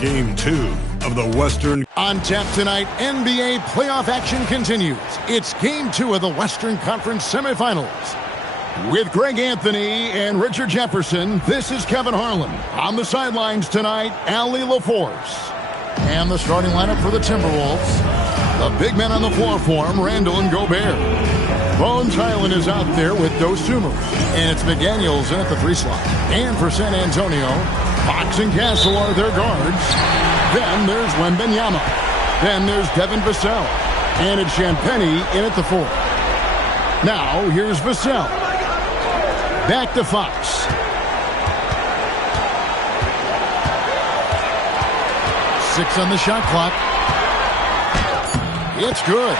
Game 2 of the Western. On tap tonight, NBA playoff action continues. It's Game 2 of the Western Conference Semifinals. With Greg Anthony and Richard Jefferson, this is Kevin Harlan. On the sidelines tonight, Allie LaForce. And the starting lineup for the Timberwolves. The big men on the floor for him, Randall and Gobert. Bones Hyland is out there with Dosunmu. And it's McDaniels in at the 3 slot. And for San Antonio, Fox and Castle are their guards. Then there's Wembanyama. Then there's Devin Vassell. And it's Champagnie in at the 4. Now, here's Vassell. Back to Fox. Six on the shot clock. It's good.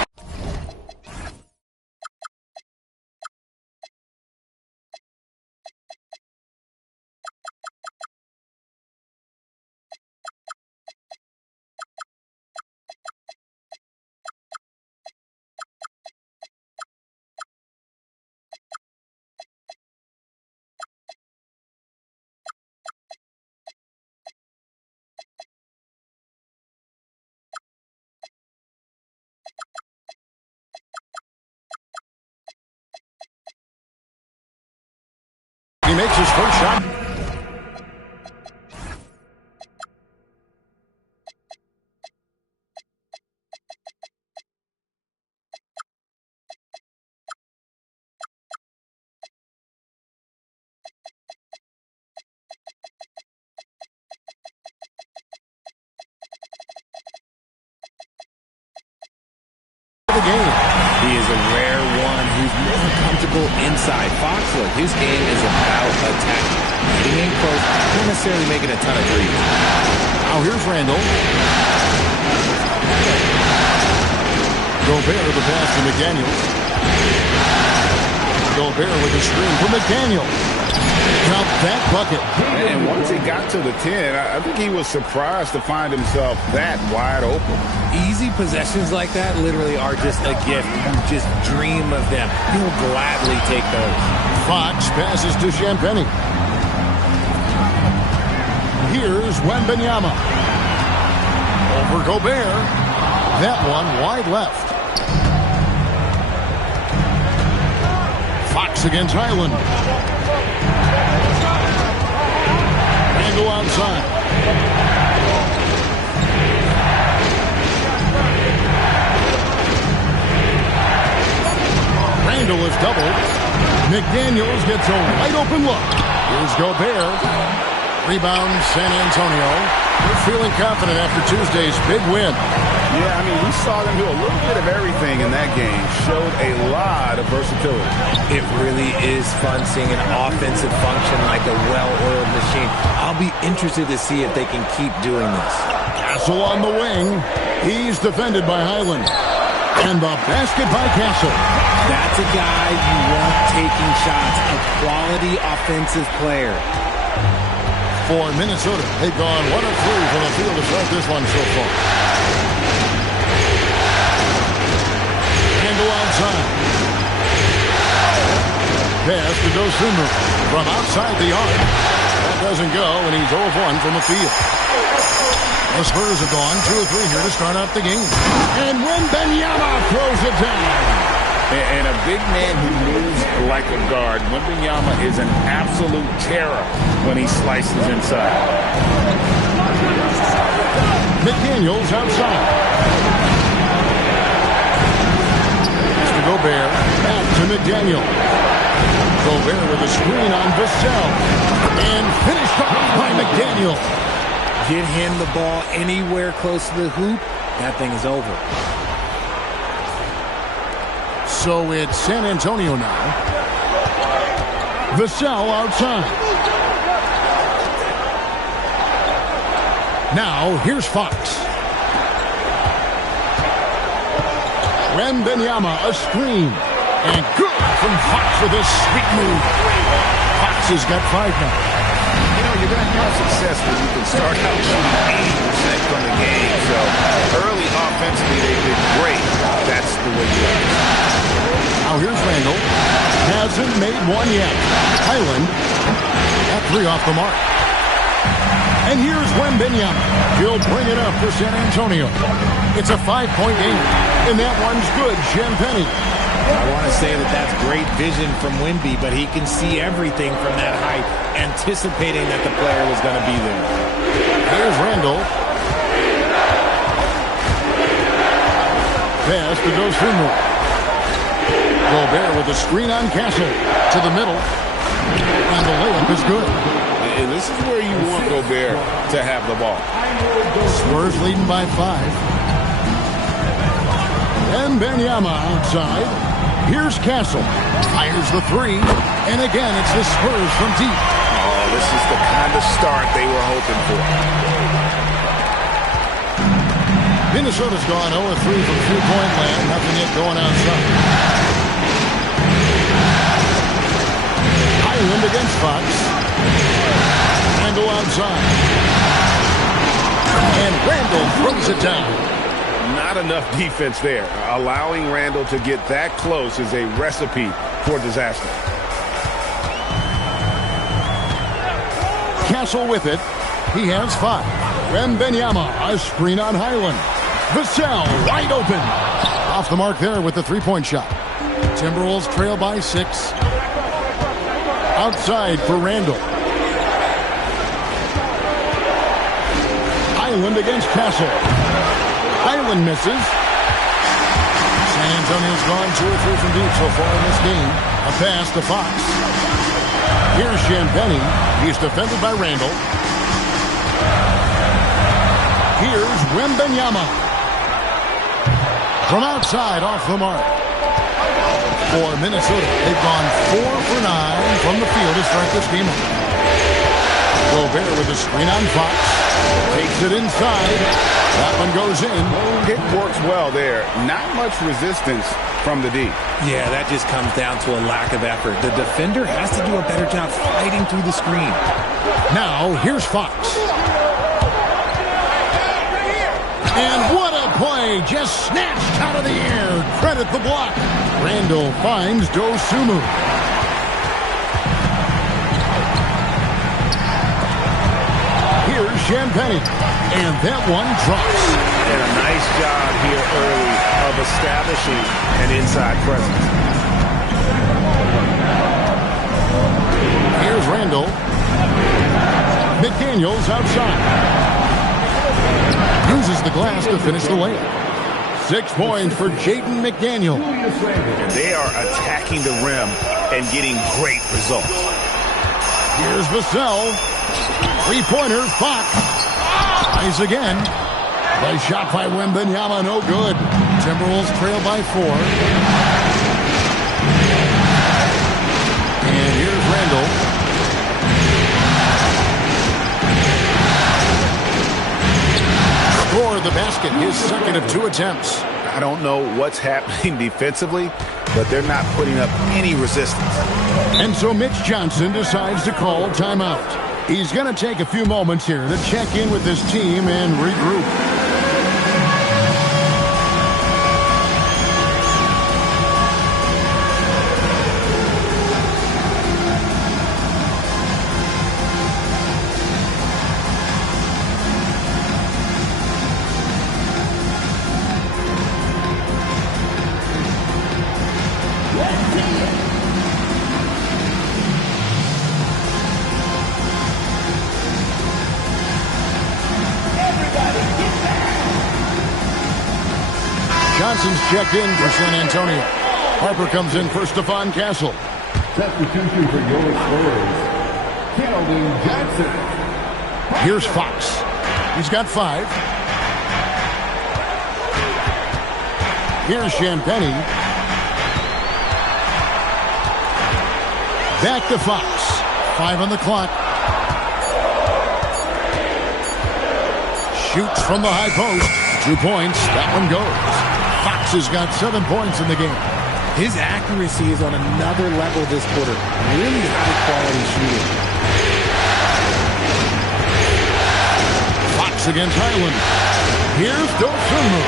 He makes his first shot. The game. He is a rare one who's more comfortable inside. Fox, look, his game is about attacking. Getting in close, not necessarily making a ton of threes. Now here's Randall. Gobert with the pass to McDaniels. Gobert with a screen for McDaniels. Count that bucket. And once he got to the 10, I think he was surprised to find himself that wide open. Easy possessions like that literally are just a gift. You just dream of them. You'll gladly take those. Fox passes to Champagnie. Here's Wembanyama. Over Gobert. That one wide left. Fox against Hyland. Randall outside. Randall is doubled. McDaniels gets a wide open look. Here's Gobert. Rebound, San Antonio. They're feeling confident after Tuesday's big win. Yeah, I mean, we saw them do a little bit of everything in that game. Showed a lot of versatility. It really is fun seeing an offensive function like a well-oiled machine. I'll be interested to see if they can keep doing this. Castle on the wing. He's defended by Hyland. And the basket by Castle. That's a guy you want taking shots. A quality offensive player. For Minnesota, they've gone 1 of 3 from the field to start this one so far. Randall outside. Pass to Dosunmu from outside the arc. That doesn't go, and he's 0 of 1 from the field. The Spurs have gone 2 of 3 here to start out the game. And Wembanyama throws it down. And a big man who moves like a guard. Wembanyama is an absolute terror when he slices inside. McDaniels outside. To Gobert. Back to McDaniel. Gobert with a screen on Vassell. And finished off by McDaniel. Get him the ball anywhere close to the hoop. That thing is over. So it's San Antonio now. Vassell outside. Now here's Fox. Wembanyama a screen. And good from Fox with a sweet move. Fox has got 5 now. You know, you're going to have success when you can start out shooting 80% from the game. So early offensively, they did great. That's the way you do it. Now here's Randall. Hasn't made one yet. Hyland at 3 off the mark. And here's Wembanyama. He'll bring it up for San Antonio. It's a 5-point game, and that one's good, Champagnie. I want to say that that's great vision from Wemby, but he can see everything from that height, anticipating that the player was going to be there. Here's Randall. Pass to Dosunmu. Gobert with a screen on Castle. To the middle. And the layup is good. And this is where you want Gobert to have the ball. Spurs leading by 5. And Wembanyama outside. Here's Castle. Fires the 3. And again, it's the Spurs from deep. Oh, this is the kind of start they were hoping for. Minnesota's gone 0-3 from three-point land. Nothing yet going outside. Highland against Fox. Randall outside. And Randall throws it down. Not enough defense there. Allowing Randall to get that close is a recipe for disaster. Castle with it. He has 5. Wembanyama, a screen on Highland. Vassell wide open. Off the mark there with the three-point shot. Timberwolves trail by 6. Outside for Randall. Highland against Castle. Highland misses. San Antonio's gone 2 or 3 from deep so far in this game. A pass to Fox. Here's Champagnie. He's defended by Randall. Here's Wembanyama. From outside, off the mark. For Minnesota, they've gone 4 for 9 from the field to start this game off. Gobert with a screen on Fox. Takes it inside. That one goes in. It works well there. Not much resistance from the D. Yeah, that just comes down to a lack of effort. The defender has to do a better job fighting through the screen. Now, here's Fox. And what a play! Just snatched out of the air. Credit the block. Randall finds Dosunmu. Here's Champagnie. And that one drops. And a nice job here early of establishing an inside presence. Here's Randall. McDaniels outside. Uses the glass to finish the layup. 6 points for Jaden McDaniel. They are attacking the rim and getting great results. Here's Vassell. Three-pointer, Fox. Tries again. Nice shot by Wembanyama, no good. Timberwolves trail by 4. And here's Randall. Score the basket, his second of 2 attempts. I don't know what's happening defensively, but they're not putting up any resistance. And so Mitch Johnson decides to call timeout. He's going to take a few moments here to check in with his team and regroup. Johnson's checked in for San Antonio. Harper comes in for Stephon Castle. Substitution for your Spurs, Keldon Johnson. Here's Fox. He's got 5. Here's Champagnie. Back to Fox. 5 on the clock. Shoots from the high post. 2 points. That one goes. Fox has got 7 points in the game. His accuracy is on another level this quarter. Really high-quality shooting. Fox against Highland. Here's Dosunmu.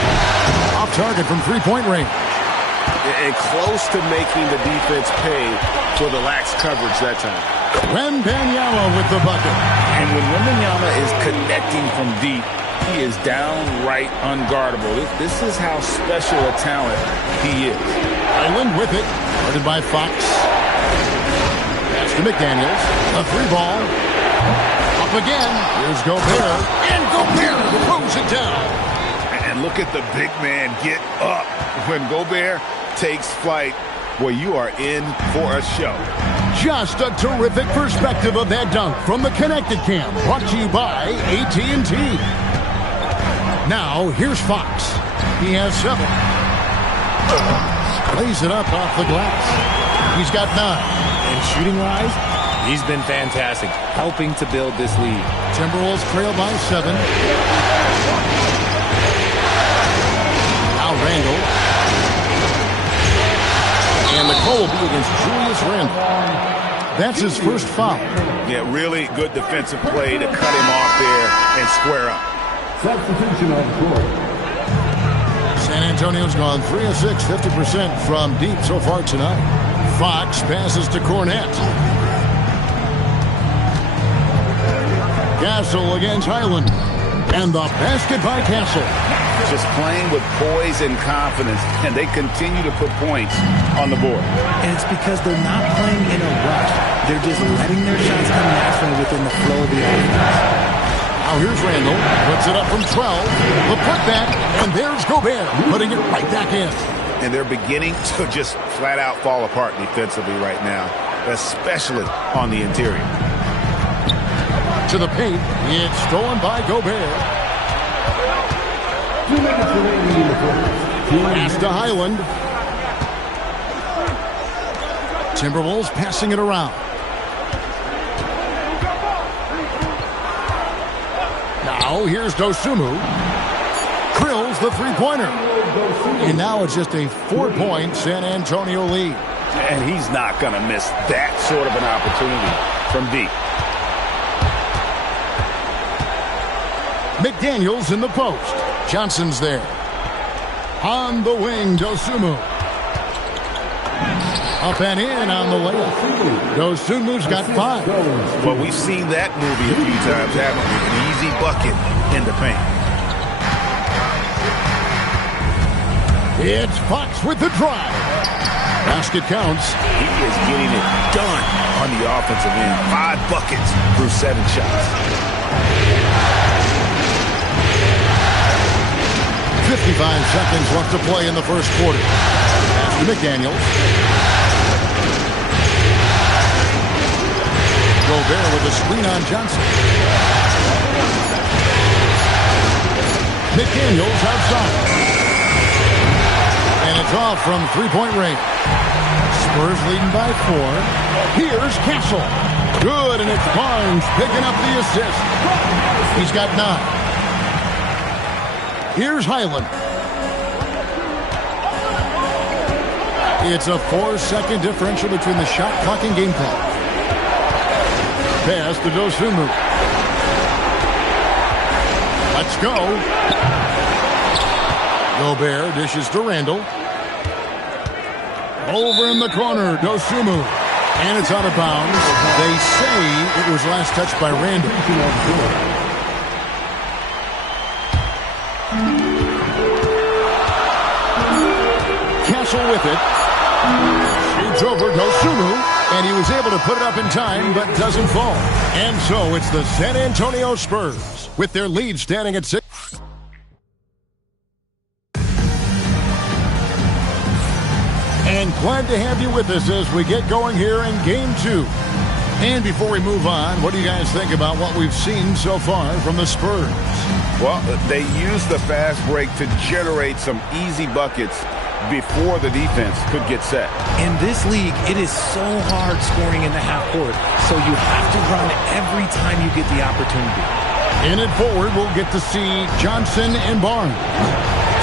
Off target from three-point range. And close to making the defense pay for the lax coverage that time. Wembanyama with the bucket. And when Wembanyama is connecting from deep, he is downright unguardable. This is how special a talent he is. Island with it. Guarded by Fox. Pass to McDaniels. A 3-ball. Up again. Here's Gobert. And Gobert throws it down. And look at the big man get up. When Gobert takes flight, boy, you are in for a show. Just a terrific perspective of that dunk from the Connected Cam. Brought to you by AT&T. Now, here's Fox. He has 7. Lays it up off the glass. He's got 9. And shooting-wise, he's been fantastic, helping to build this lead. Timberwolves trail by 7. Now Randle. And the call will be against Julius Randle. That's his first foul. Yeah, really good defensive play to cut him off there and square up. Substitution on the court. San Antonio's gone 3 of 6, 50% from deep so far tonight. Fox passes to Cornette. Castle against Highland. And the basket by Castle. Just playing with poise and confidence, and they continue to put points on the board. And it's because they're not playing in a rush. They're just letting their shots come naturally within the flow of the offense. Now here's Randle. Puts it up from 12. The putback, and there's Gobert putting it right back in. And they're beginning to just flat out fall apart defensively right now, especially on the interior. To the paint. It's stolen by Gobert. 2 minutes remaining in the fourth. Pass to Highland. Timberwolves passing it around. Now here's Dosunmu. Drills the 3-pointer. And now it's just a 4-point San Antonio lead. And he's not going to miss that sort of an opportunity from deep. McDaniels in the post. Johnson's there. On the wing, Dosunmu. Up and in on the layup. Dosunmu's got 5. Well, we've seen that movie a few times, haven't we? An easy bucket in the paint. It's Fox with the drive. Basket counts. He is getting it done on the offensive end. 5 buckets through 7 shots. 55 seconds left to play in the first quarter. Pass to McDaniels. Gobert with a screen on Johnson. McDaniels outside. And it's off from 3-point range. Spurs leading by 4. Here's Castle. Good, and it's Barnes picking up the assist. He's got 9. Here's Highland. It's a 4-second differential between the shot clock and game clock. Pass to Dosunmu. Let's go. Gobert dishes to Randle. Over in the corner, Dosunmu. And it's out of bounds. They say it was last touched by Randle. Castle with it. Shoots over Dosunmu, and he was able to put it up in time, but doesn't fall. And so it's the San Antonio Spurs with their lead standing at 6. And glad to have you with us as we get going here in Game 2. And before we move on, what do you guys think about what we've seen so far from the Spurs? Well, they used the fast break to generate some easy buckets before the defense could get set. In this league, it is so hard scoring in the half court, so you have to run every time you get the opportunity. In it forward, we'll get to see Johnson and Barnes.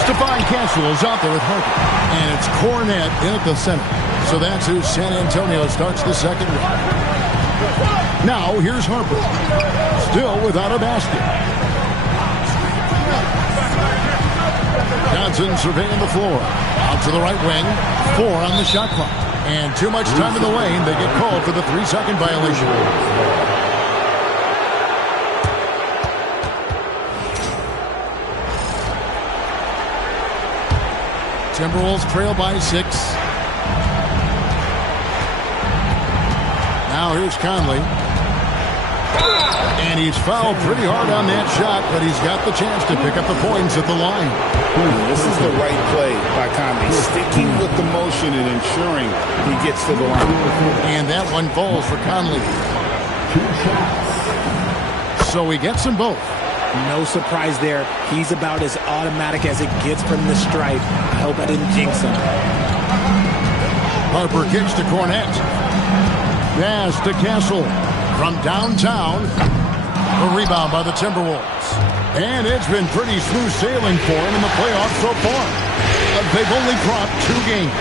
Stephon Castle is out there with Harper, and it's Cornette in at the center. So that's who San Antonio starts the second round. Now here's Harper, still without a basket. Johnson surveying the floor. Out to the right wing. 4 on the shot clock. And too much time in the lane. They get called for the 3-second violation. Timberwolves trail by 6. Now here's Conley. And he's fouled pretty hard on that shot, but he's got the chance to pick up the points at the line. This is the right play by Conley. Sticking with the motion and ensuring he gets to the line. And that one falls for Conley. So he gets them both. No surprise there. He's about as automatic as it gets from the stripe. I hope I didn't jinx him. Harper kicks to Cornette. Pass to Castle. From downtown, a rebound by the Timberwolves. And it's been pretty smooth sailing for him in the playoffs so far. They've only dropped 2 games.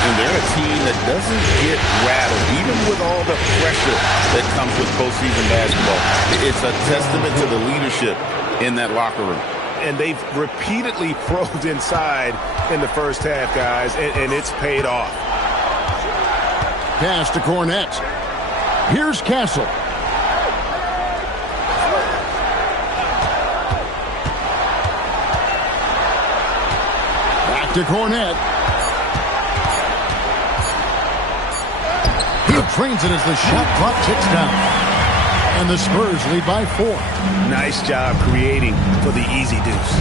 And they're a team that doesn't get rattled, even with all the pressure that comes with postseason basketball. It's a testament to the leadership in that locker room. And they've repeatedly probed inside in the first half, guys, and it's paid off. Pass to Cornette. Here's Castle. Back to Cornette. He trains it as the shot clock ticks down. And the Spurs lead by 4. Nice job creating for the easy deuce.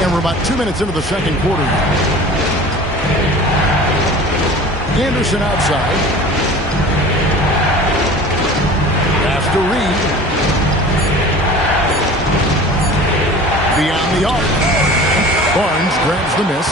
And we're about 2 minutes into the second quarter. Anderson outside. Pass to Reed. Beyond the arc. Barnes grabs the miss.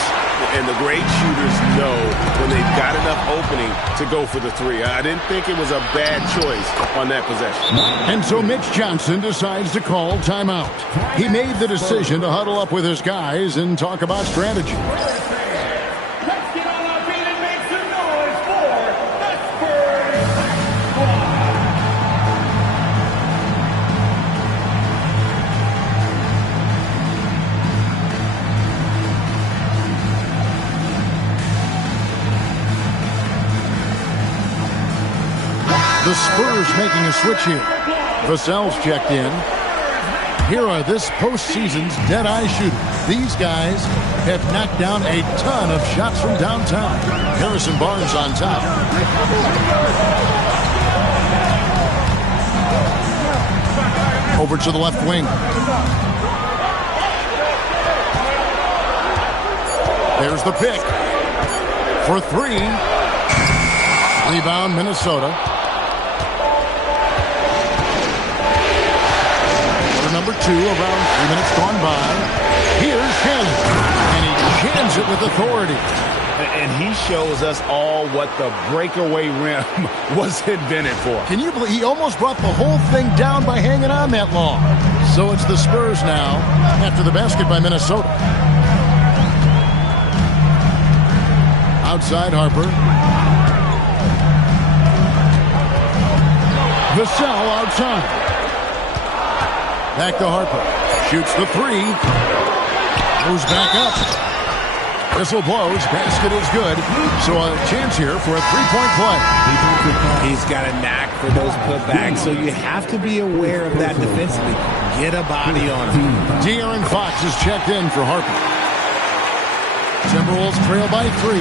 And the great shooters know when they've got enough opening to go for the 3. I didn't think it was a bad choice on that possession. And so Mitch Johnson decides to call timeout. He made the decision to huddle up with his guys and talk about strategy. The Spurs making a switch here. Vassell's checked in. Here are this postseason's dead-eye shooters. These guys have knocked down a ton of shots from downtown. Harrison Barnes on top. Over to the left wing. There's the pick. For 3. Rebound, Minnesota. Number 2, around 3 minutes gone by. Here's Shannon, and he jams it with authority. And he shows us all what the breakaway rim was invented for. Can you believe he almost brought the whole thing down by hanging on that long? So it's the Spurs now after the basket by Minnesota. Outside Harper. Vassell outside. Back to Harper. Shoots the 3. Goes back up. Whistle blows. Basket is good. So a chance here for a 3-point play. He's got a knack for those putbacks, so you have to be aware of that defensively. Get a body on him. De'Aaron Fox is checked in for Harper. Timberwolves trail by 3.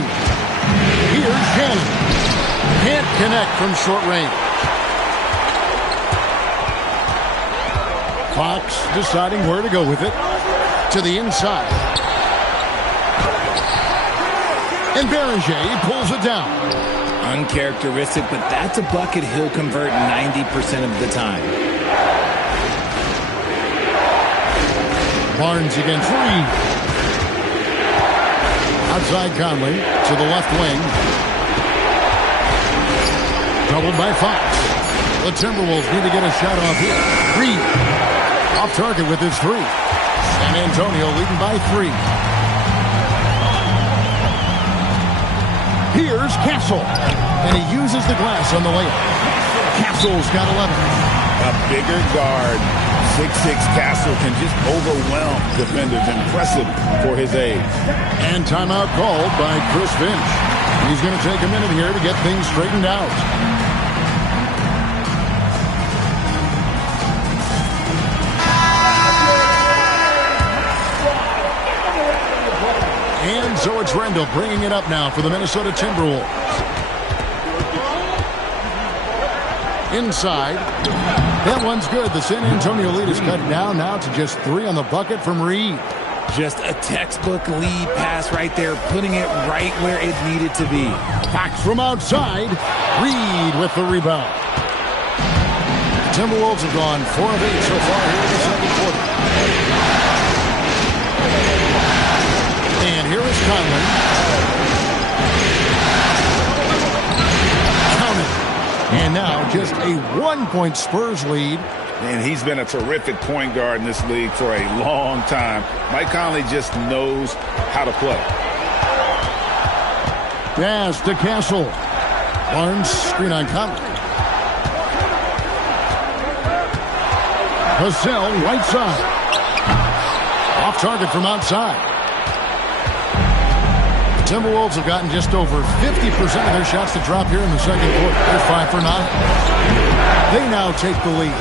Here's Shannon. Can't connect from short range. Fox deciding where to go with it. To the inside. And Berger pulls it down. Uncharacteristic, but that's a bucket he'll convert 90% of the time. Barnes against Reed. Outside Conley to the left wing. Doubled by Fox. The Timberwolves need to get a shot off here. Reed off target with his 3. San Antonio leading by 3. Here's Castle. And he uses the glass on the layup. Castle's got 11. A bigger guard 6'6" Castle can just overwhelm defenders. Impressive for his age. And timeout called by Chris Finch. He's going to take a minute here to get things straightened out. And so it's Randall bringing it up now for the Minnesota Timberwolves. Inside. That one's good. The San Antonio lead is cut down now to just 3 on the bucket from Reed. Just a textbook lead pass right there, putting it right where it needed to be. Fox from outside. Reed with the rebound. The Timberwolves have gone 4 of 8 so far here in the second quarter. And here is Conley. Counted. And now just a 1-point Spurs lead. And he's been a terrific point guard in this league for a long time. Mike Conley just knows how to play. Pass to Castle. Barnes screen on Conley. Vassell right side. Off target from outside. The Timberwolves have gotten just over 50% of their shots to drop here in the second quarter. They're 5 for 9. They now take the lead.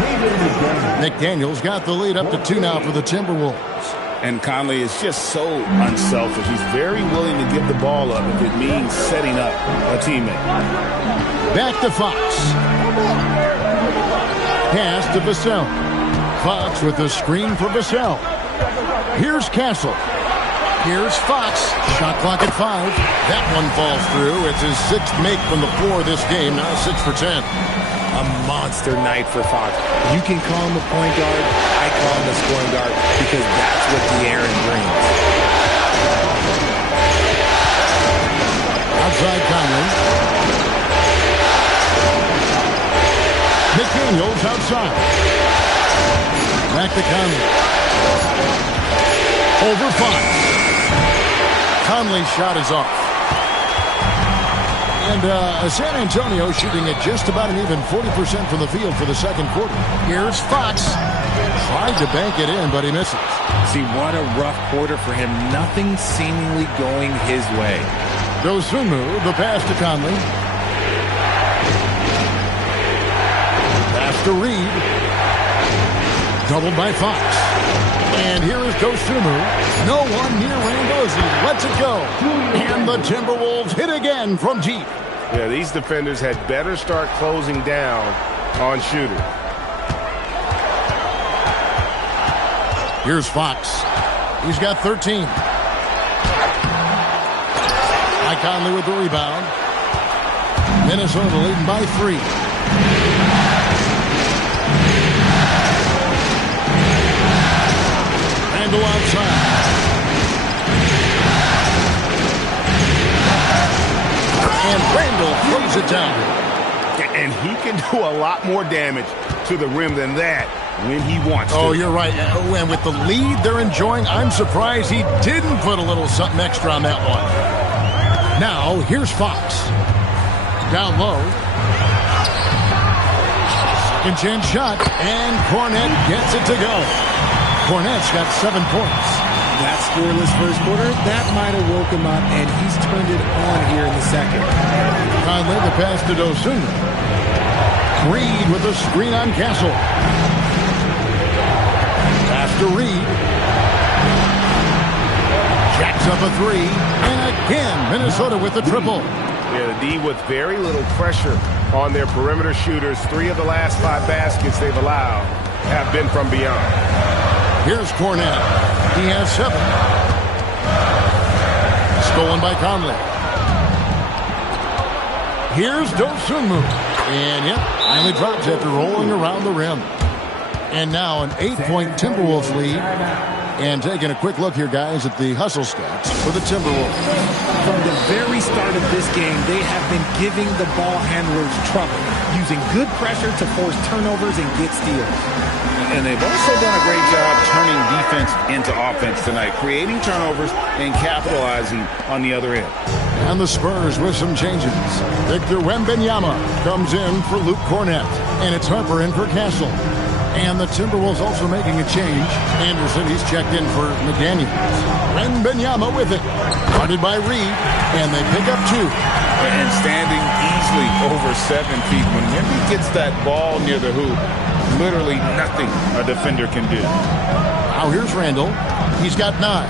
McDaniels got the lead up to 2 now for the Timberwolves. And Conley is just so unselfish. He's very willing to give the ball up if it means setting up a teammate. Back to Fox. Pass to Vassell. Fox with the screen for Vassell. Here's Castle. Here's Fox. Shot clock at 5. That one falls through. It's his 6th make from the floor this game. Now 6 for 10. A monster night for Fox. You can call him a point guard. I call him a scoring guard because that's what De'Aaron brings. Outside Conley. McDaniels outside. Back to Conley. Over Fox. Conley's shot is off. And San Antonio shooting at just about an even 40% from the field for the second quarter. Here's Fox. Tried to bank it in, but he misses. See, what a rough quarter for him. Nothing seemingly going his way. Dosunmu, the pass to Conley. Pass to Reed. Doubled by Fox. And here is Dosunmu. No one near Randall as he lets it go. And the Timberwolves hit again from deep. Yeah, these defenders had better start closing down on shooters. Here's Fox. He's got 13. Mike Conley with the rebound. Minnesota leading by 3. Randall outside. And Randall throws it down. And he can do a lot more damage to the rim than that when he wants to. Oh, you're right. And with the lead they're enjoying, I'm surprised he didn't put a little something extra on that one. Now, here's Fox. Down low. Second chance shot. And Cornette gets it to go. Cornette's got 7 points. That scoreless first quarter, that might have woke him up, and he's turned it on here in the second. Conley, the pass to Dosunmu. Reed with a screen on Castle. Pass to Reed. Jacks up a 3. And again, Minnesota with the triple. Yeah, the D with very little pressure on their perimeter shooters. 3 of the last 5 baskets they've allowed have been from beyond. Here's Cornette. He has 7. Stolen by Conley. Here's Dosunmu. And yep, finally drops after rolling around the rim. And now an 8-point Timberwolves lead. And taking a quick look here, guys, at the hustle stats for the Timberwolves. From the very start of this game, they have been giving the ball handlers trouble, using good pressure to force turnovers and get steals. And they've also done a great job turning defense into offense tonight, creating turnovers and capitalizing on the other end. And the Spurs with some changes. Victor Wembanyama comes in for Luke Cornette. And it's Harper in for Castle. And the Timberwolves also making a change. Anderson, he's checked in for McDaniels. Ren Benyama with it. Guarded by Reed. And they pick up 2. And standing easily over 7 feet. When Wemby gets that ball near the hoop, literally nothing a defender can do. Now here's Randall. He's got 9.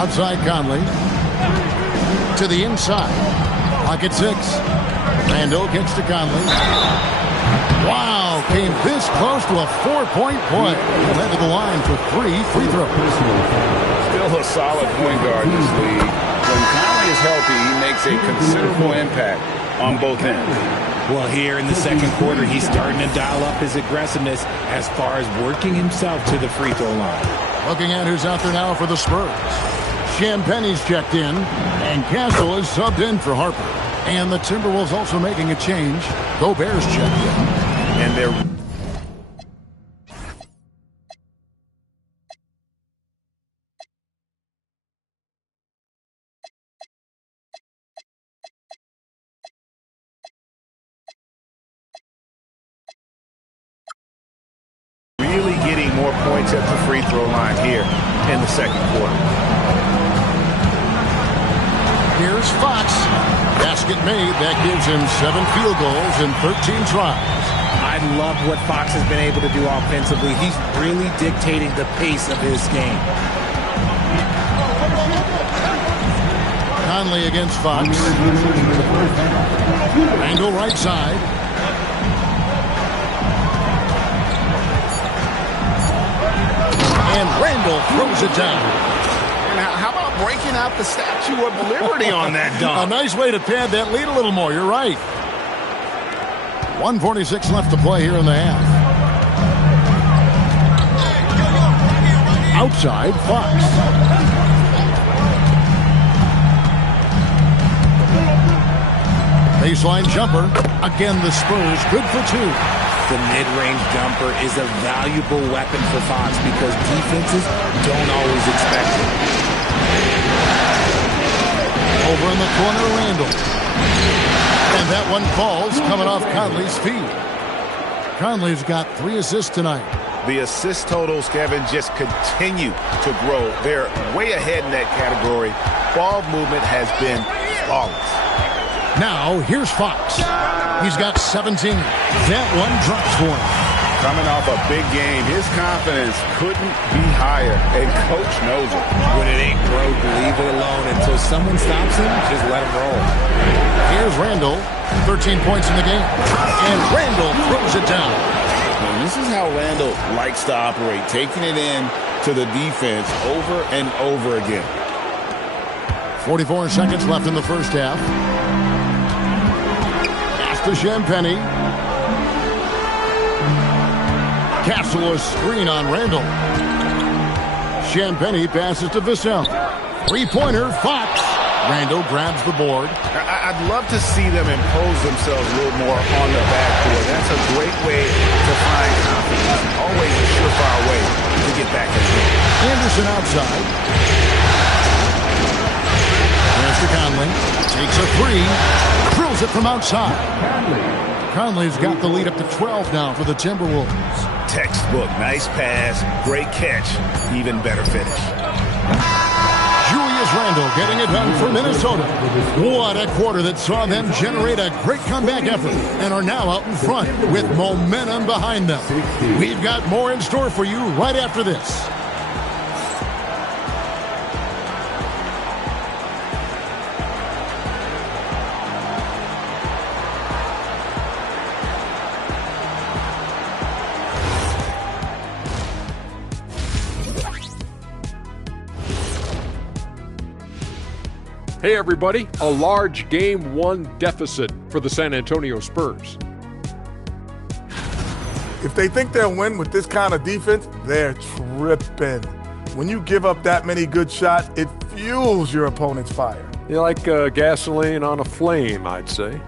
Outside Conley. To the inside. Pocket 6. Randall gets to Conley. Wow, came this close to a 4-point play. He'll head to the line for 3 free throws. Still a solid point guard in this league. When Conley is healthy, he makes a considerable impact on both ends. Well, here in the second quarter, he's starting to dial up his aggressiveness as far as working himself to the free throw line. Looking at who's out there now for the Spurs. Champagne's checked in, and Castle is subbed in for Harper. And the Timberwolves also making a change. Gobert's checked in. And they're really getting more points at the free throw line here in the second quarter. Here's Fox. Basket made. That gives him 7 field goals in 13 tries. I love what Fox has been able to do offensively. He's really dictating the pace of his game. Conley against Fox. Randall right side. And Randall throws it down. And how about breaking out the Statue of Liberty on that dunk? A nice way to pad that lead a little more. You're right. 1:46 left to play here in the half. Outside, Fox. Baseline jumper. Again, the Spurs good for 2. The mid-range jumper is a valuable weapon for Fox because defenses don't always expect it. Over in the corner, Randall. And that one falls, coming off Conley's feet. Conley's got 3 assists tonight. The assist totals, Kevin, just continue to grow. They're way ahead in that category. Ball movement has been flawless. Now, here's Fox. He's got 17. That one drops for him. Coming off a big game, his confidence couldn't be higher, and Coach knows it. When it ain't broke, leave it alone until someone stops him. Just let him roll. Here's Randall. 13 points in the game. And Randall throws it down. And this is how Randall likes to operate, taking it in to the defense over and over again. 44 seconds left in the first half. Pass to Champagnie. Castle a screen on Randall. Champagnie passes to Vassell. 3-pointer, Fox. Randall grabs the board. I'd love to see them impose themselves a little more on the backboard. That's a great way to find confidence. Always a surefire way to get back in the game. Anderson outside. There's to Conley. Takes a 3. Drills it from outside. Conley's got the lead up to 12 now for the Timberwolves. Textbook. Nice pass. Great catch. Even better finish. Julius Randle getting it done for Minnesota. What a quarter that saw them generate a great comeback effort and are now out in front with momentum behind them. We've got more in store for you right after this. Hey everybody, a large Game 1 deficit for the San Antonio Spurs. If they think they'll win with this kind of defense, they're tripping. When you give up that many good shots, it fuels your opponent's fire. You're like gasoline on a flame, I'd say.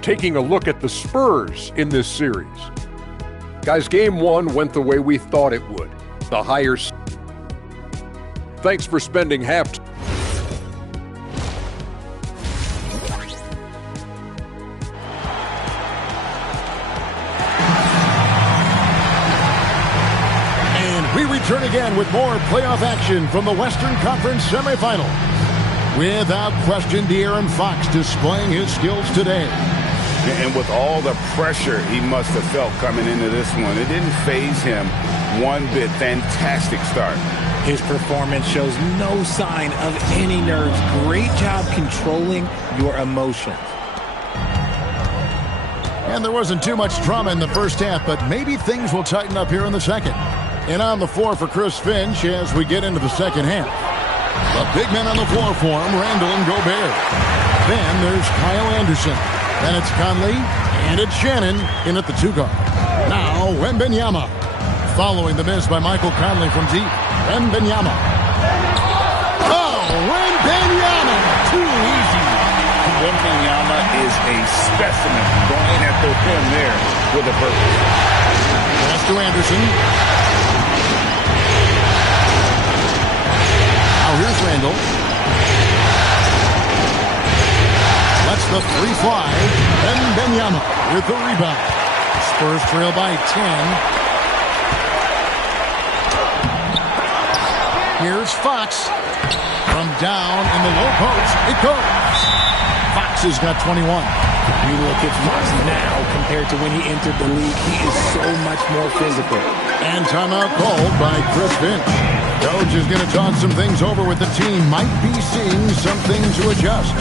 Taking a look at the Spurs in this series. Guys, Game 1 went the way we thought it would. The higher. Thanks for spending half. again with more playoff action from the Western Conference Semifinals. Without question, De'Aaron Fox displaying his skills today. And with all the pressure he must have felt coming into this one, it didn't faze him one bit. Fantastic start. His performance shows no sign of any nerves. Great job controlling your emotions. And there wasn't too much drama in the first half, but maybe things will tighten up here in the second. And on the floor for Chris Finch as we get into the second half. The big men on the floor for him, Randall and Gobert. Then there's Kyle Anderson. Then it's Conley, and it's Shannon in at the 2 guard. Now, Wembanyama. Following the miss by Michael Conley from deep. Wembanyama. Oh, Wembanyama! Too easy. Wembanyama is a specimen going at the rim there with a purpose. Pass to Anderson. Now here's Randall. Lets the 3 fly. Wembanyama with the rebound. Spurs trail by 10. Here's Fox. From down in the low post, it goes. Fox has got 21. You look at Fox now compared to when he entered the league, he is so much more physical. And timeout called by Chris Finch. Coach is going to talk some things over with the team. Might be seeing something to adjust.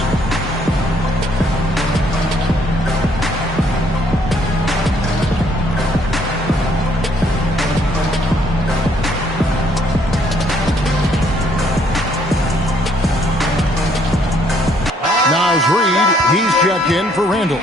Reed, he's checked in for Randall.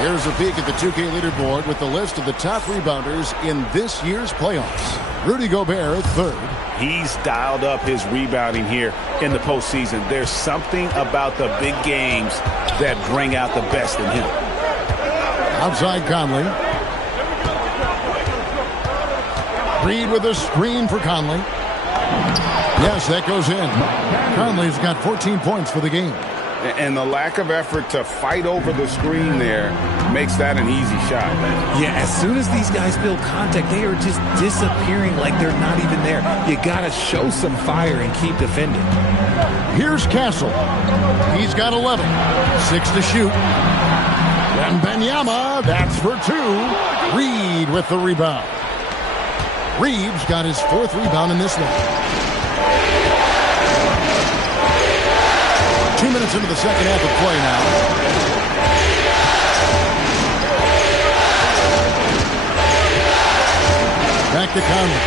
Here's a peek at the 2K leaderboard with the list of the top rebounders in this year's playoffs. Rudy Gobert, 3rd. He's dialed up his rebounding here in the postseason. There's something about the big games that bring out the best in him. Outside Conley. Reed with a screen for Conley. Yes, that goes in. Conley's got 14 points for the game. And the lack of effort to fight over the screen there makes that an easy shot. Yeah, as soon as these guys feel contact, they are just disappearing like they're not even there. You got to show some fire and keep defending. Here's Castle. He's got 11. 6 to shoot. Wembanyama, that's for 2. Reed with the rebound. Reeves got his 4th rebound in this one. 2 minutes into the second half of play now. Back to Conley.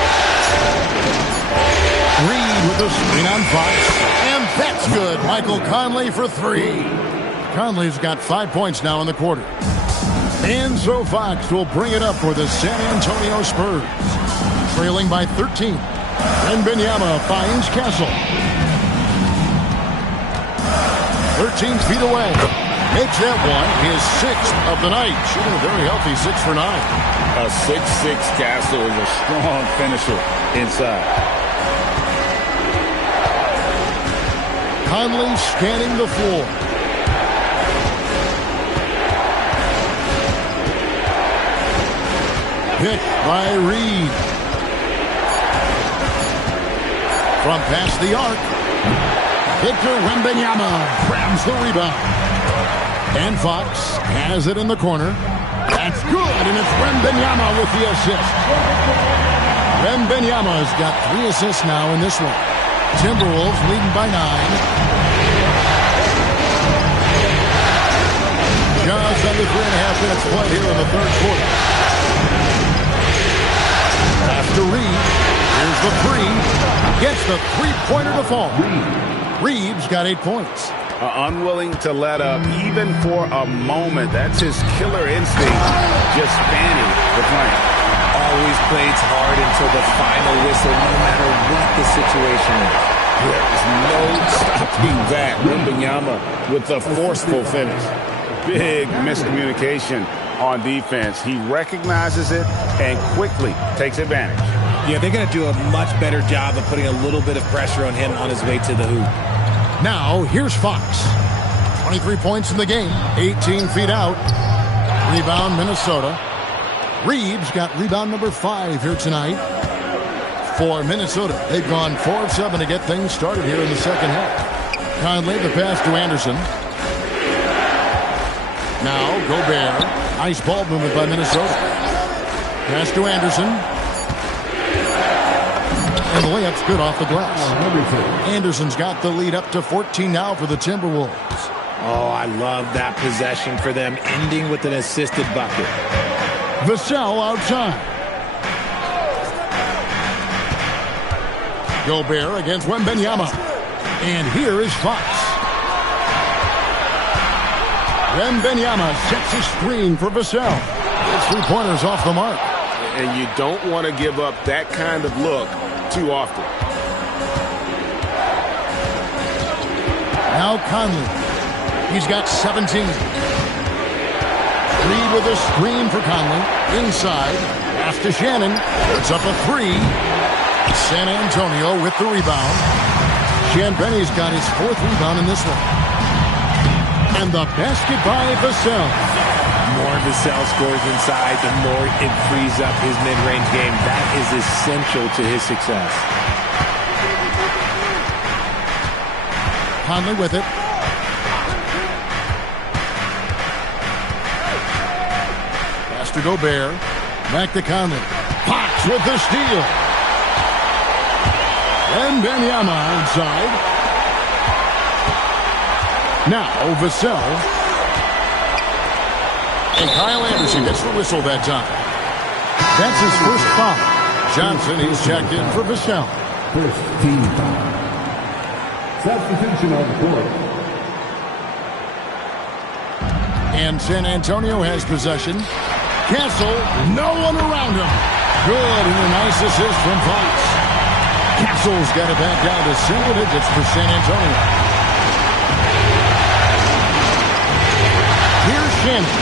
Reed with the screen on Fox. And that's good. Michael Conley for 3. Conley's got 5 points now in the quarter. And so Fox will bring it up for the San Antonio Spurs. Trailing by 13. Wembanyama finds Castle. 13 feet away. Makes that one his 6th of the night. Shooting a very healthy 6 for 9. A 6'6" Castle is a strong finisher inside. Conley scanning the floor. Picked by Reed. From past the arc. Victor Wembanyama grabs the rebound. And Fox has it in the corner. That's good, and it's Wembanyama with the assist. Wembanyama's got 3 assists now in this one. Timberwolves leading by 9. Just under 3.5 minutes played here in the third quarter. After Reed, here's the 3. Gets the 3-pointer to fall. Reeves got 8 points. Unwilling to let up even for a moment. That's his killer instinct, just fanning the flank. Always plays hard until the final whistle, no matter what the situation is. There's no stopping that. Wembanyama with the forceful finish. Big miscommunication on defense. He recognizes it and quickly takes advantage. Yeah, they're going to do a much better job of putting a little bit of pressure on him on his way to the hoop. Now, here's Fox. 23 points in the game, 18 feet out. Rebound, Minnesota. Reeves got rebound number 5 here tonight. for Minnesota. They've gone 4 of 7 to get things started here in the second half. Conley, the pass to Anderson. Now, Gobert. Nice ball movement by Minnesota. Pass to Anderson. And the layup's good off the glass. Anderson's got the lead up to 14 now for the Timberwolves. Oh, I love that possession for them, ending with an assisted bucket. Vassell outside. Gobert against Wembanyama. And here is Fox. Wembanyama sets a screen for Vassell. It's 3-pointers off the mark. And you don't want to give up that kind of look too often. Now Conley. He's got 17. Reed with a screen for Conley. Inside. Pass to Shannon. Puts up a 3. San Antonio with the rebound. Shanbenny's got his 4th rebound in this one. And the basket by Vassell. The more Vassell scores inside, the more it frees up his mid-range game. That is essential to his success. Conley with it. Pass to Gobert. Back to Conley. Fox with the steal. And Wembanyama outside. Now Vassell. And Kyle Anderson gets the whistle that time. That's his first foul. Johnson, he's checked in for Vassell. First team foul. Substitution on the court. And San Antonio has possession. Castle, no one around him. Good, and a nice assist from Fox. Castle's got it back down to single digits for San Antonio. Here's Shannon.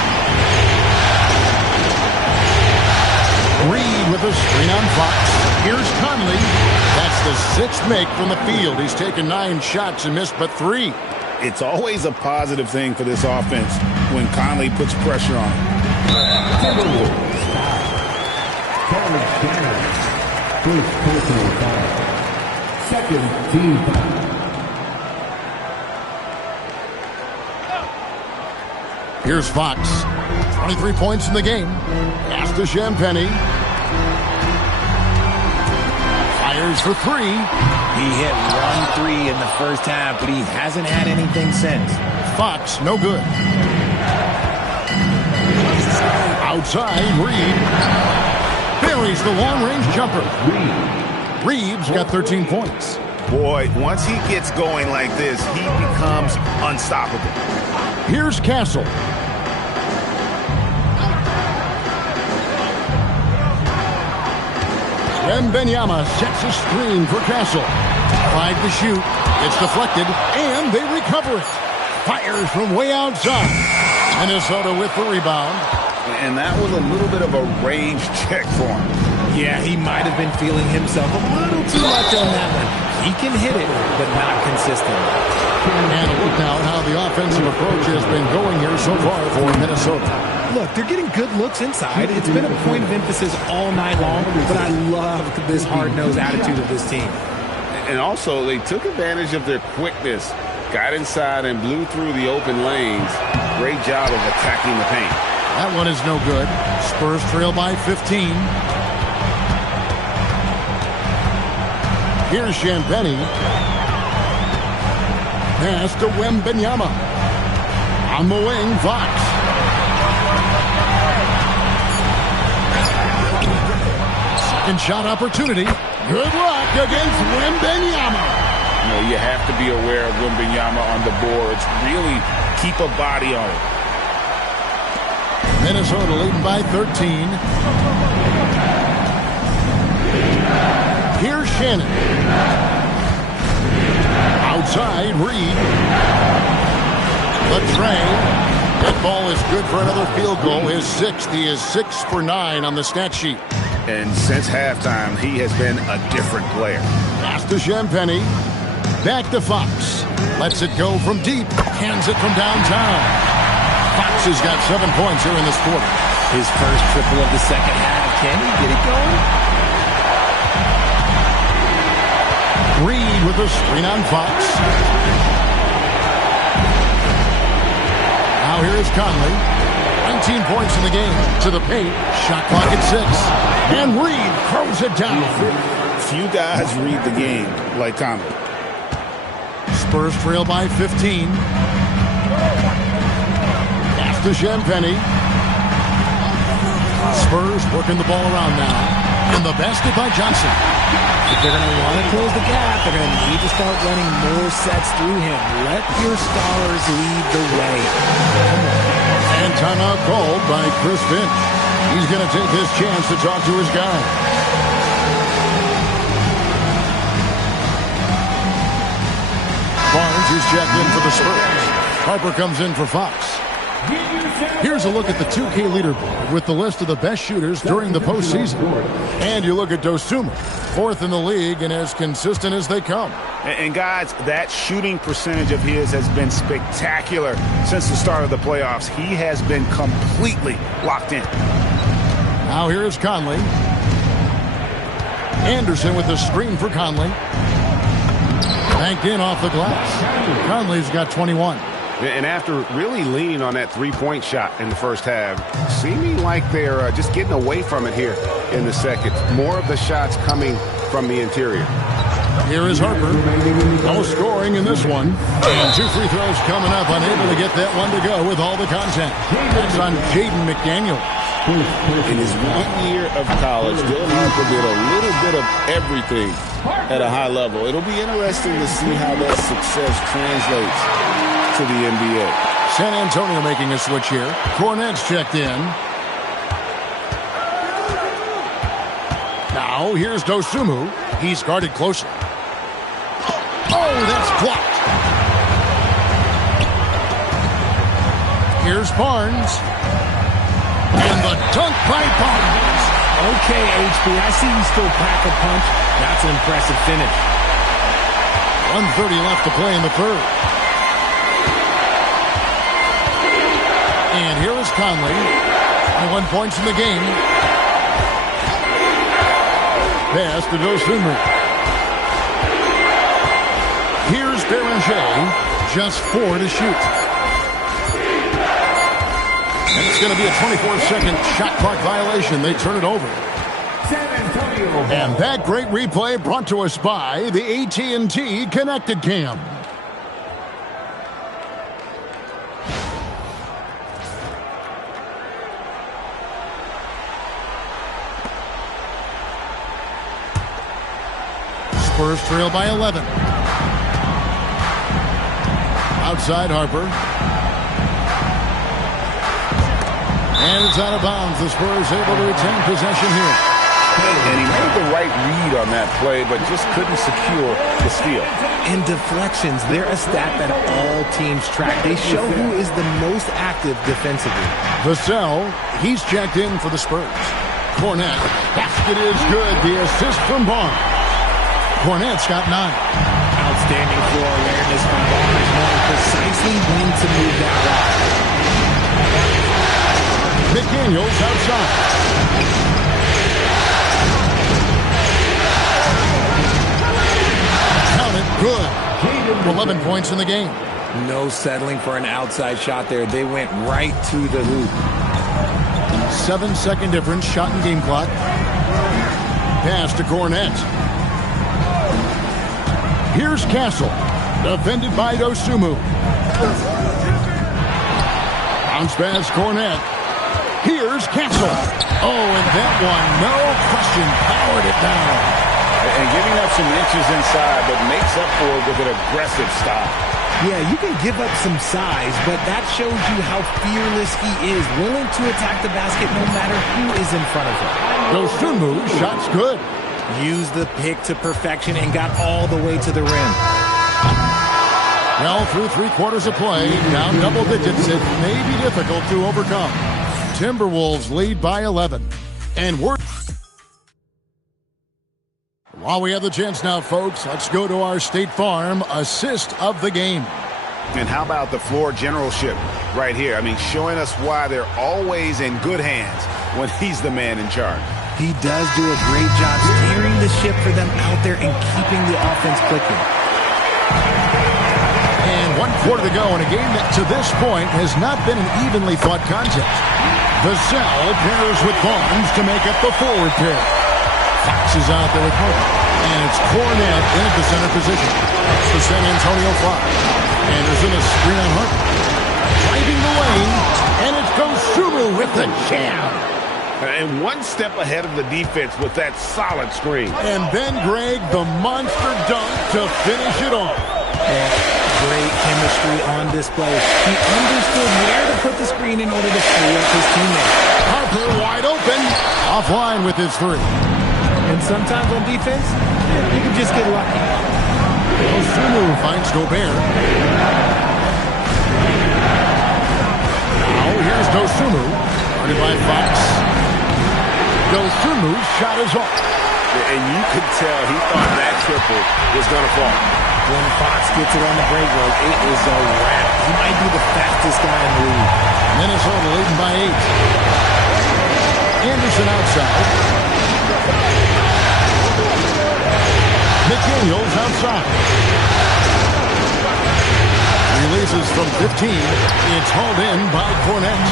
Reed with a screen on Fox. Here's Conley. That's the 6th make from the field. He's taken 9 shots and missed but 3. It's always a positive thing for this offense when Conley puts pressure on him. Timberwolves foul. Conley Shannon. First personal foul. Second team foul. Here's Fox. 23 points in the game. Pass to Shanpenny. Fires for 3. He hit 1 3 in the first half, but he hasn't had anything since. Fox, no good. Outside, Reed. Buries the long-range jumper. Reeves got 13 points. Boy, once he gets going like this, he becomes unstoppable. Here's Castle. Wembanyama sets a screen for Castle. 5 to shoot. It's deflected, and they recover it. Fires from way outside. Minnesota with the rebound. And that was a little bit of a range check for him. Yeah, he might have been feeling himself a little too much on that one. He can hit it, but not consistently. And look now at how the offensive approach has been going here so far for Minnesota. Look, they're getting good looks inside. It's been a point of emphasis all night long, but I love this hard-nosed attitude of this team. And also, they took advantage of their quickness, got inside and blew through the open lanes. Great job of attacking the paint. That one is no good. Spurs trail by 15. Here's Shanpenny. Pass to Wembanyama. On the wing, Fox. Second shot opportunity. Good luck against Wembanyama. You know, you have to be aware of Wembanyama on the boards. Really keep a body on it. Minnesota leading by 13. Here's Shannon. Outside, Reed. The train. That ball is good for another field goal. His 6th. He is 6 for 9 on the stat sheet. And since halftime, he has been a different player. Pass to Shanpenny. Back to Fox. Lets it go from deep. Hands it from downtown. Fox has got 7 points here in this quarter. His first triple of the second half. Can he get it going? Reed with the screen on Fox. Now here is Conley. 19 points in the game. To the paint. Shot clock at 6. And Reed throws it down. Few guys read the game like Conley. Spurs trail by 15. Pass to Champagny. Spurs working the ball around now. And the basket by Johnson. If they're going to want to close the gap, they're going to need to start running more sets through him. Let your stars lead the way. Come on. And timeout called by Chris Finch. He's going to take his chance to talk to his guy. Barnes is checked in for the Spurs. Harper comes in for Fox. Here's a look at the 2K leaderboard with the list of the best shooters during the postseason. And you look at Dosunmu, 4th in the league and as consistent as they come. And guys, that shooting percentage of his has been spectacular since the start of the playoffs. He has been completely locked in. Now here is Conley. Anderson with the screen for Conley. Banked in off the glass. Conley's got 21. And after really leaning on that three-point shot in the first half, seeming like they're just getting away from it here in the second. More of the shots coming from the interior. Here is Harper. No scoring in this one. And 2 free throws coming up. Unable to get that one to go with all the contact. That's on Jaden McDaniel. In his 1 year of college, Dylan Harper did a little bit of everything at a high level. It'll be interesting to see how that success translates to the NBA. San Antonio making a switch here. Cornette's checked in. Now here's Dosunmu. He's guarded closely. Oh, that's blocked. Here's Barnes. And the dunk by Barnes. Okay, HB, I see you still pack a punch. That's an impressive finish. 1:30 left to play in the third. And here is Conley. 21 points in the game. Pass to Dosunmu. Here's Beranger. Just 4 to shoot. And it's going to be a 24-second shot clock violation. They turn it over. And that great replay brought to us by the AT&T Connected Cam. Spurs trail by 11. Outside Harper. And it's out of bounds. The Spurs able to retain possession here. And he made the right read on that play, but just couldn't secure the steal. And deflections, they're a stat that all teams track. They show who is the most active defensively. Vassell, he's checked in for the Spurs. Cornette, basket is good. The assist from Barnes. Cornette's got 9. Outstanding floor awareness from Barnes, knowing precisely when to move that route. McDaniels outside. Count it, good. 11 points in the game. No settling for an outside shot there. They went right to the hoop. 7-second difference, shot and game clock. Pass to Cornette. Here's Castle, defended by Dosunmu. Bounce pass, Cornette. Here's Castle. Oh, and that one, no question, powered it down. And giving up some inches inside, but makes up for it with an aggressive stop. Yeah, you can give up some size, but that shows you how fearless he is, willing to attack the basket no matter who is in front of him. Dosunmu, shot's good. Used the pick to perfection and got all the way to the rim. Well, through 3 quarters of play, down double digits, it may be difficult to overcome. Timberwolves lead by 11. And we're... While we have the chance now, folks, let's go to our State Farm assist of the game. And how about the floor generalship right here? I mean, showing us why they're always in good hands when he's the man in charge. He does do a great job steering the ship for them out there and keeping the offense clicking. And 1 quarter to go in a game that to this point has not been an evenly fought contest. Vassell pairs with Barnes to make up the forward pair. Fox is out there with Harper. And it's Cornette in at the center position. It's the San Antonio Fox. Anderson a screen on Harper. Driving the lane. And it's Dosunmu with the jam. And one step ahead of the defense with that solid screen. And then, Greg, the monster dunk to finish it off. Great chemistry on display. He understood where to put the screen in order to free up his teammates. Harper wide open. Offline with his three. And sometimes on defense, you can just get lucky. Dosunmu finds Gobert. Now here's Dosunmu. Guarded by Fox. Dosunmu's shot is off. And you could tell he thought that triple was going to fall. When Fox gets it on the break, it is a wrap. He might be the fastest guy in the league. Minnesota leading by 8. Anderson outside. McDaniels outside. Releases from 15. It's hauled in by Cornette.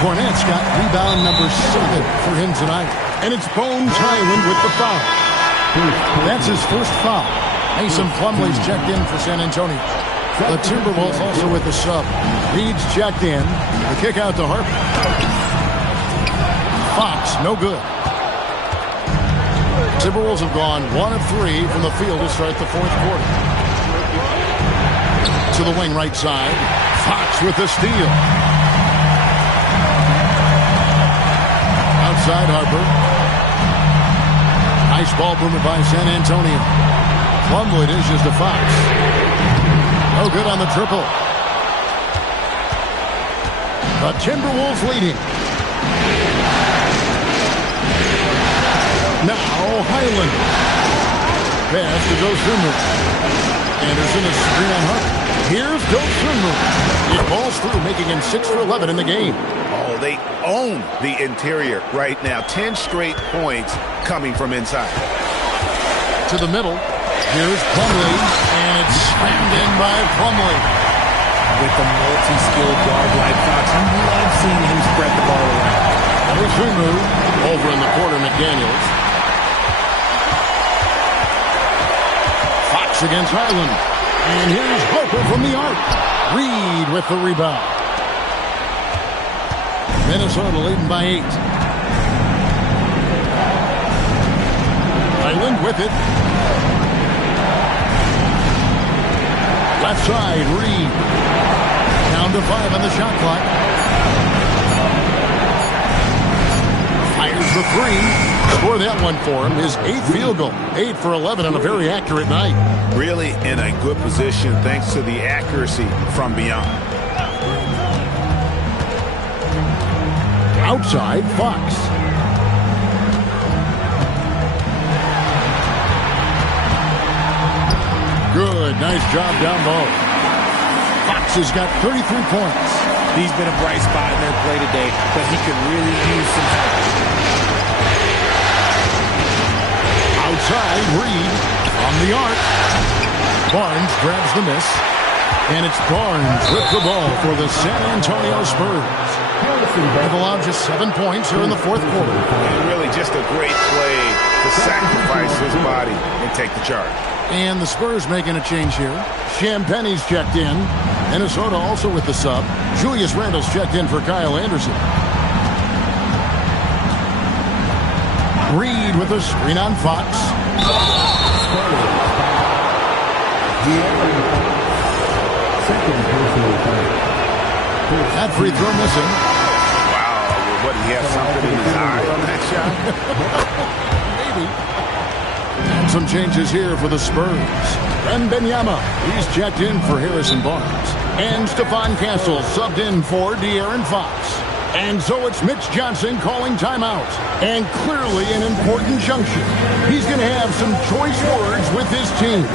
Cornette's got rebound number 7 for him tonight. And it's Bones Highland with the foul. That's his first foul. Mason Plumlee's checked in for San Antonio. The Timberwolves also with the sub. Reed's checked in. The kick out to Harper. Fox, no good. Timberwolves have gone 1 of 3 from the field to start the fourth quarter. To the wing right side. Fox with the steal. Outside Harper. Nice ball movement by San Antonio. Plumlee dishes to Fox. No good on the triple. The Timberwolves leading. Now Highland. Pass to Dosunmu. Anderson is screen on Harper. Here's Dosunmu. It falls through, making him 6 for 11 in the game. Oh, they own the interior right now. 10 straight points coming from inside. To the middle. Here's Plumlee, and it's slammed in by Plumlee. With the multi-skilled guard like Fox, you love seeing him spread the ball around. Dosunmu over in the corner, McDaniels. Fox against Highland. And here's Harper from the arc. Reed with the rebound. Minnesota leading by 8. Highland with it. Left side, Reed. Down to 5 on the shot clock. Fires the 3. Score that one for him. His 8th field goal. 8 for 11 on a very accurate night. Really in a good position thanks to the accuracy from beyond. Outside, Fox. Good. Nice job down low. Fox has got 33 points. He's been a bright spot in their play today, but he could really use some help. Outside, Reed from the arc. Barnes grabs the miss. And it's Barnes with the ball for the San Antonio Spurs. They've allowed just 7 points here in the fourth quarter. And really just a great play to sacrifice his body and take the charge. And the Spurs making a change here. Champagne's checked in. Minnesota also with the sub. Julius Randle's checked in for Kyle Anderson. Reed with a screen on Fox. That free throw missing. Wow, what, he had something in his eye on that shot? Maybe. And some changes here for the Spurs. Wembanyama, he's checked in for Harrison Barnes. And Stephon Castle subbed in for De'Aaron Fox. And so it's Mitch Johnson calling timeout. And clearly an important junction. He's going to have some choice words with his team.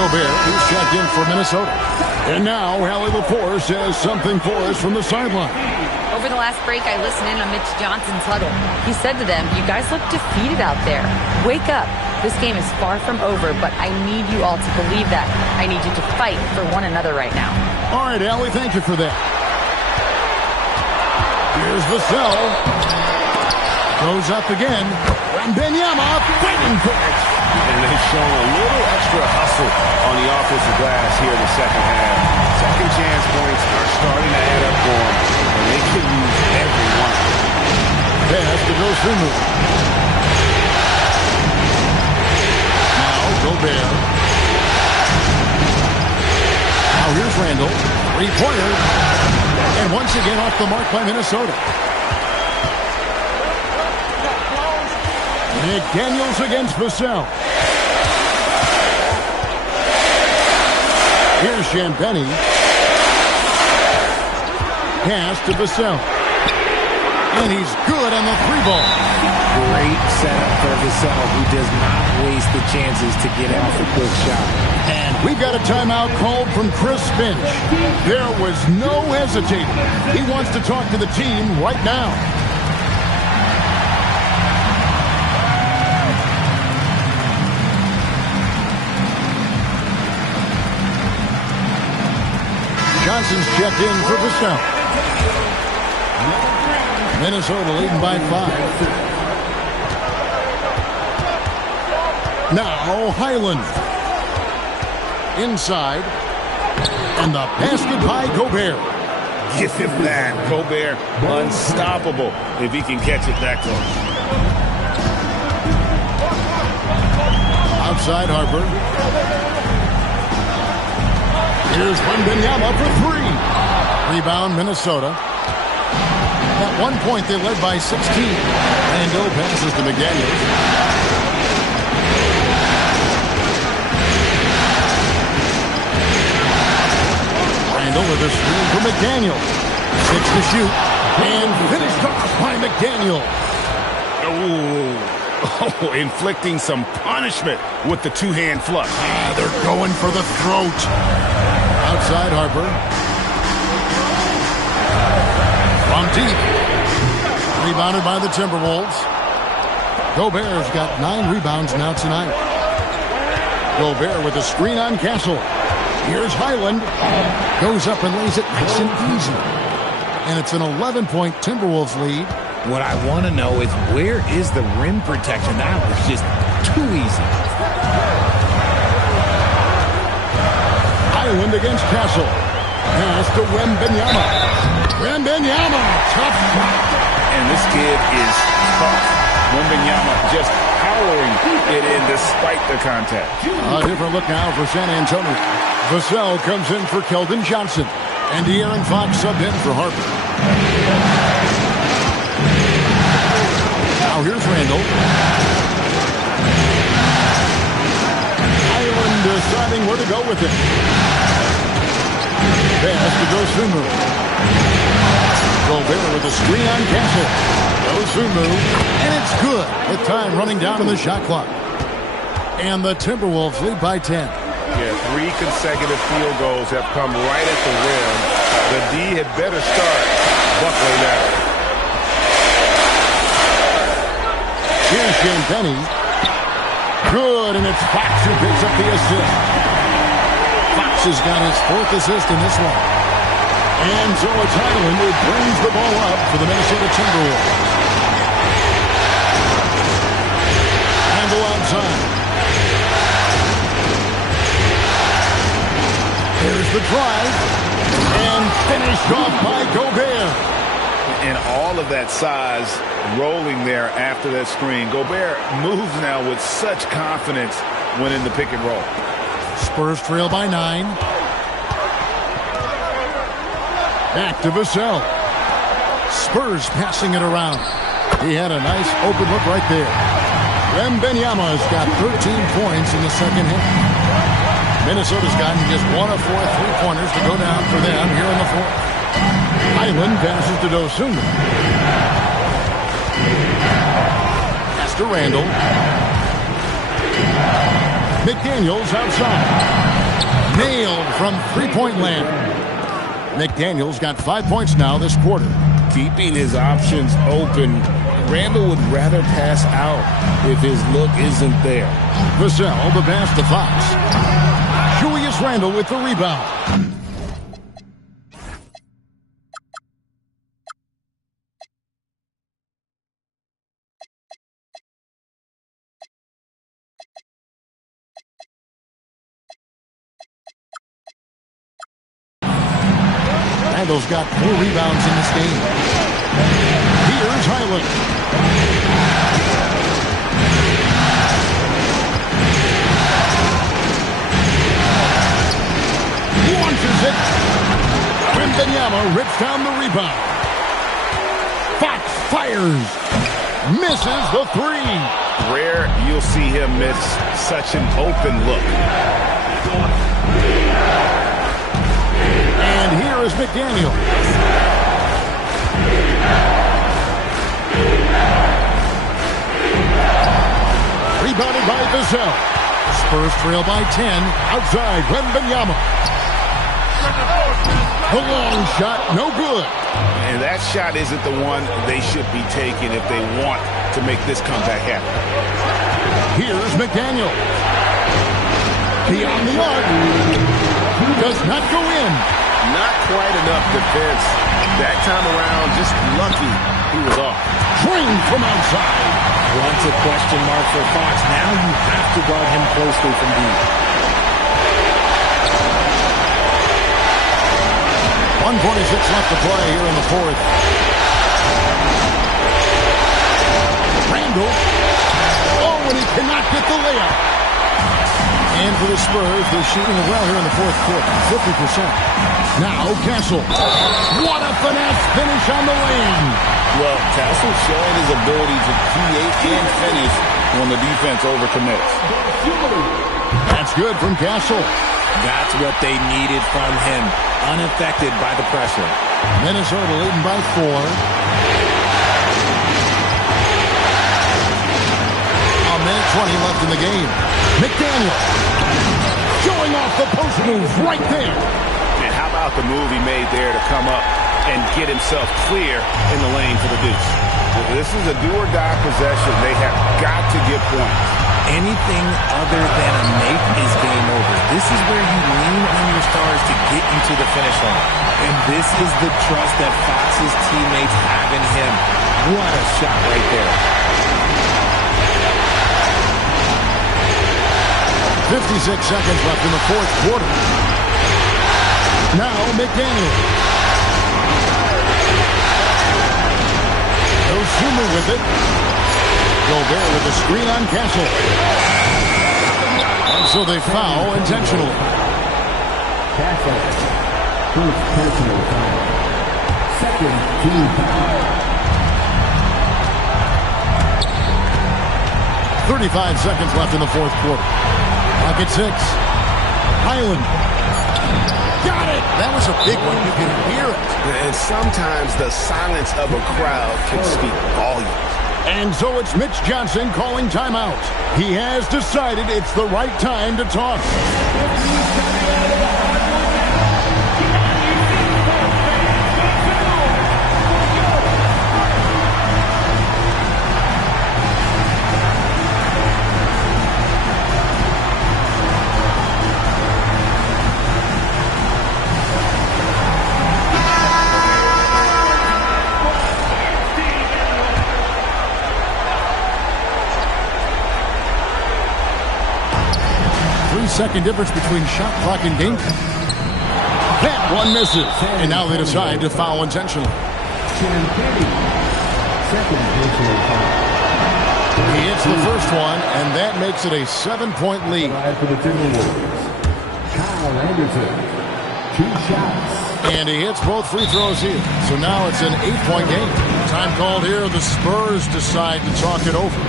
Gobert, who's checked in for Minnesota. And now, Allie LaForce has something for us from the sideline. Over the last break, I listened in on Mitch Johnson's huddle. He said to them, "You guys look defeated out there. Wake up. This game is far from over, but I need you all to believe that. I need you to fight for one another right now." All right, Allie, thank you for that. Here's Vassell. Goes up again. Wembanyama fighting for it. And they've shown a little extra hustle on the offensive glass here in the second half. Second chance points are starting to add up for them, and they can use every one. Pass to Dosunmu. Now Gobert. Now here's Randall. Three-pointer. And once again off the mark by Minnesota. McDaniels against Vassell. Here's Champagnie. Pass to Vassell. And he's good on the three ball. Great setup for Vassell, who does not waste the chances to get off a quick shot. And we've got a timeout called from Chris Finch. There was no hesitating. He wants to talk to the team right now. Johnson's checked in for Vassell. Minnesota leading by 5. Now Highland. Inside. And the basket by Gobert. Give him that. Gobert, unstoppable if he can catch it that close. Outside Harper. Here's Wembanyama for 3. Rebound Minnesota. At one point they led by 16. Randall passes to McDaniels. Randall with a screen for McDaniels. 6 to shoot. And finished off by McDaniels. Oh, inflicting some punishment with the two-hand flush. They're going for the throat. Outside Harper. From deep. Rebounded by the Timberwolves. Gobert's got 9 rebounds now tonight. Gobert with a screen on Castle. Here's Highland. Goes up and lays it nice and easy. And it's an 11-point Timberwolves lead. What I want to know is, where is the rim protection? That was just too easy. Highland against Castle. Pass to Wembanyama. Wembanyama, tough shot. And this kid is tough. Wembanyama just powering it in despite the contact. A different look now for San Antonio. Vassell comes in for Keldon Johnson. And De'Aaron Fox subbed in for Harper. Now here's Randall. Highland deciding where to go with it. Pass to Dosunmu. Gobert with a screen on Castle. Dosunmu. And it's good. With time running down on the shot clock. And the Timberwolves lead by 10. Yeah, 3 consecutive field goals have come right at the rim. The D had better start buckling out. Here's Champagnie. Good, and it's Fox who picks up the assist. Fox has got his 4th assist in this one. And so it's Highland who brings the ball up for the Minnesota Timberwolves. Handle outside. Here's the drive. And finished off by Gobert. And all of that size rolling there after that screen. Gobert moves now with such confidence when in the pick and roll. Spurs trail by 9. Back to Vassell. Spurs passing it around. He had a nice open look right there. Wembanyama's got 13 points in the second half. Minnesota's gotten just 1 of 4 3-pointers to go down for them here in the 4th. Highland passes to Dosunmu. Pass to Randall. McDaniels outside. Nailed from three-point land. McDaniel's got 5 points now this quarter. Keeping his options open. Randall would rather pass out if his look isn't there. Vassell, the pass to Fox. Julius Randle with the rebound. Randall's got 4 rebounds in this game. Here's Highland. Launches it. Wembanyama rips down the rebound. Fox fires. Misses the 3. Rare you'll see him miss such an open look. And here is McDaniel. Rebounded by Vassell. Spurs trail by 10. Outside, Wembanyama. The long shot, no good. And that shot isn't the one they should be taking if they want to make this comeback happen. Here's McDaniel. Beyond the arc. Does not go in. Not quite enough defense. That time around, just lucky he was off. Drained from outside. Once a question mark for Fox. Now you have to guard him closely from deep. 1:46 left to play here in the fourth. Randall. Oh, and he cannot get the layup. And for the Spurs, they're shooting it well here in the fourth quarter, 50%. Now Castle. What a finesse finish on the lane. Well, Castle showing his ability to create and finish when the defense overcommits. That's good from Castle. That's what they needed from him. Unaffected by the pressure. Minnesota leading by 4. A minute 20 left in the game. McDaniel showing off the post moves right there. And how about the move he made there to come up and get himself clear in the lane for the deuce? This is a do-or-die possession. They have got to get points. Anything other than a make is game over. This is where you lean on your stars to get you to the finish line. And this is the trust that Fox's teammates have in him. What a shot right there. 56 seconds left in the fourth quarter. Now McDaniel. Osuma with it. Gobert with the screen on Castle. And so they foul intentionally. Castle. First personal foul. Second team foul. 35 seconds left in the fourth quarter. Clock at 6. Highland. Got it! That was a big one. You can hear it. And sometimes the silence of a crowd can speak volumes. And so it's Mitch Johnson calling timeout. He has decided it's the right time to talk. Second difference between shot clock and game clock. That one misses. And now they decide to foul intentionally. Second personal foul. He hits the first one, and that makes it a 7-point lead. For the Timberwolves, Kyle Anderson. 2 shots. And he hits both free throws here. So now it's an 8-point game. Time called here. The Spurs decide to talk it over.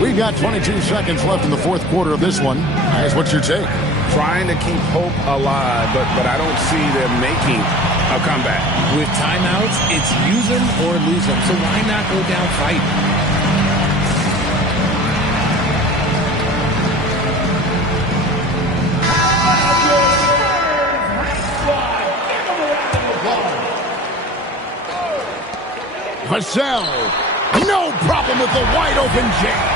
We've got 22 seconds left in the fourth quarter of this one. Guys, what's your take? Trying to keep hope alive, but I don't see them making a comeback. With timeouts, it's use them or lose them. So why not go down fighting? Vassell. No problem with the wide open jam.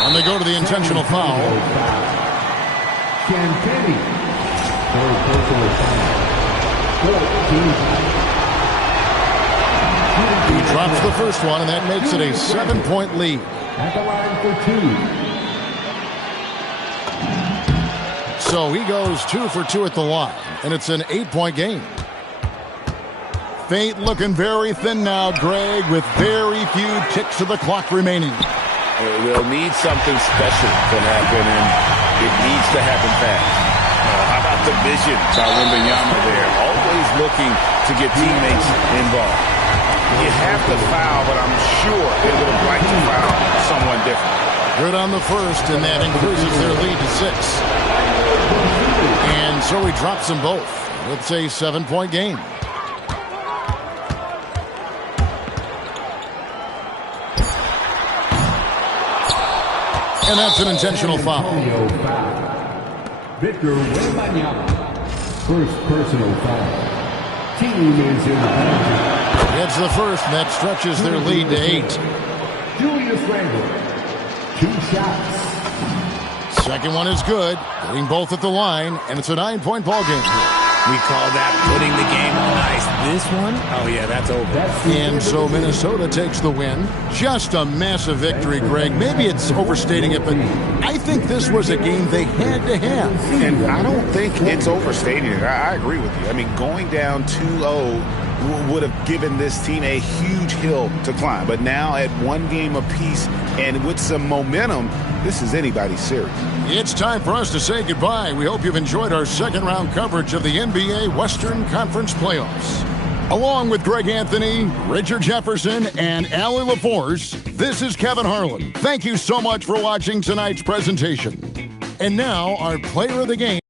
And they go to the intentional foul. He drops the first one, and that makes it a 7-point lead. At the line for 2. So he goes 2 for 2 at the line, and it's an 8-point game. Fate looking very thin now, Greg, with very few ticks of the clock remaining. They'll need something special to happen, and it needs to happen fast. How about the vision by Wembanyama there? Always looking to get teammates involved. You have to foul, but I'm sure they would have liked to foul someone different. Good on the first, and that increases their lead to 6. And so he drops them both. It's a 7-point game. And that's an intentional foul. Victor Wembanyama. First personal foul. Team is in the penalty. Gets the first, and that stretches their lead to 8. Julius Randle. 2 shots. Second one is good. Getting both at the line, and it's a 9-point ball game. We call that putting the game on ice. This one, oh yeah, that's over. And so Minnesota takes the win. Just a massive victory, Greg. Maybe it's overstating it, but I think this was a game they had to have. And I don't think it's overstating it. I agree with you. I mean, going down 2-0 would have given this team a huge hill to climb. But now at 1 game apiece and with some momentum, this is anybody's series. It's time for us to say goodbye. We hope you've enjoyed our second-round coverage of the NBA Western Conference Playoffs. Along with Greg Anthony, Richard Jefferson, and Allie LaForce, this is Kevin Harlan. Thank you so much for watching tonight's presentation. And now, our player of the game.